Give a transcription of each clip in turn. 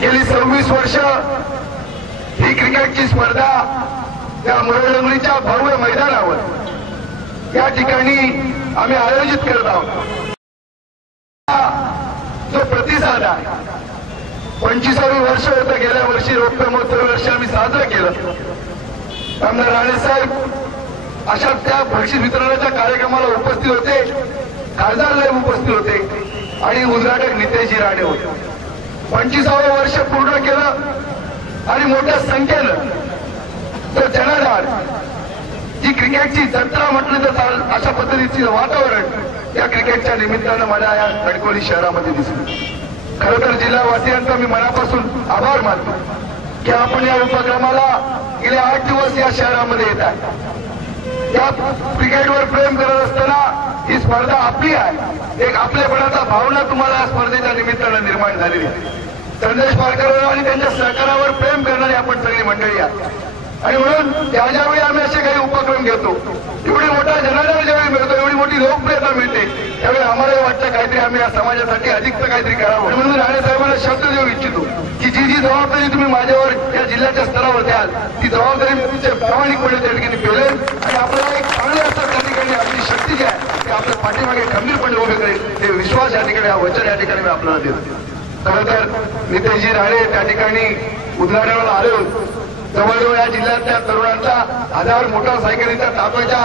गेली 26 वर्ष ही क्रिकेटची स्पर्धा त्या मुरळडोंगरीच्या भव्य मैदानावर या ठिकाणी आम्ही आयोजित करत आहोत। जो प्रतिसाद आहे 25वे वर्ष होतं, गेल्या वर्षी रौप्य महोत्सवी वर्ष आम्ही साजरं केलं। आमदार राणेसाहेब अशा त्या बक्षीस वितरणाच्या कार्यक्रमाला उपस्थित होते, खासदार साहेब उपस्थित होते आणि उद्घाटक नितेशजी राणे होते। 25वे वर्ष पूर्ण केलं आणि मोठ्या संख्येनं तो जनाधार जी क्रिकेटची जत्रा म्हटली तर अशा पद्धतीचे वातावरण या क्रिकेटच्या निमित्तानं मला या खडकोली शहरामध्ये दिसलं। खरं तर जिल्हावासियांचा मी मनापासून आभार मानतो की आपण या उपक्रमाला गेले 8 दिवस या शहरामध्ये येत आहे। या क्रिकेटवर प्रेम करत असताना ही स्पर्धा आपली आहे, एक आपलेपणाचा भावना तुम्हाला या स्पर्धेच्या निमित्तानं निर्माण झालेली आहे। संदेश पारकर आणि त्यांच्या सहकारावर प्रेम करणारी आपण सगळी मंडळी आहात आणि म्हणून ज्यावेळी आम्ही असे काही उपक्रम घेतो, एवढी मोठा जनाधार ज्यावेळी मिळतो, एवढी मोठी लोकप्रियता मिळते, त्यावेळी आम्हालाही वाटतं काहीतरी आम्ही या समाजासाठी अधिकचं काहीतरी करावं। म्हणून राणेसाहेबांना शब्द देऊ इच्छितो की जी जी जबाबदारी तुम्ही माझ्यावर या जिल्ह्याच्या स्तरावर द्याल ती जबाबदारी प्रामाणिकपणे त्या ठिकाणी पेलेल आणि आपल्याला एक चांगले असतात त्या ठिकाणी आपली शक्ती जी आहे ते आपल्या पाठीमागे खंबीरपणे उभे करेल, हे विश्वास या ठिकाणी, हा वचन या ठिकाणी मी आपल्याला देतो। खरं तर नितेशजी राणे त्या ठिकाणी उद्घाटनाला आले होते। जवळजवळ या जिल्ह्यातल्या तरुणांचा 1000 मोटारसायकलींच्या ताफ्याच्या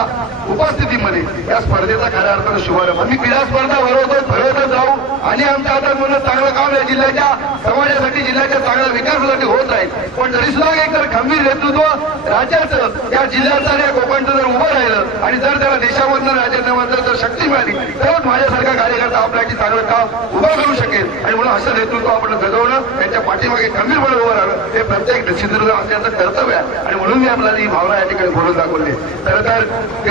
उपस्थितीमध्ये या स्पर्धेचा खऱ्या अर्थानं शुभारंभ। आम्ही क्रीडा स्पर्धा भरवतच राहू आणि आमच्या हातात म्हणून चांगलं काम या जिल्ह्याच्या समाजासाठी, जिल्ह्याच्या चांगल्या विकासासाठी होत राहील। पण तरी सुद्धा एक तर खंबीर नेतृत्व राज्याचं, या जिल्ह्याचं आणि या कोकणचं जर उभं राहिलं आणि जर त्याला देशामधनं राज्यामधनं जर शक्ती मिळाली तरच माझ्यासारखा कार्यकर्ता आपल्यासाठी चांगलं काम उभं करू शकेल आणि म्हणून असं नेतृत्व आपण जगवणं, त्यांच्या पाठीमागे खंबीरपणे उभं राहणं हे प्रत्येक सिंधुदुर्ग असल्याचं कर्तव्य आहे आणि म्हणून मी आपल्याला ही भावना या ठिकाणी बोलून दाखवली। खरं तर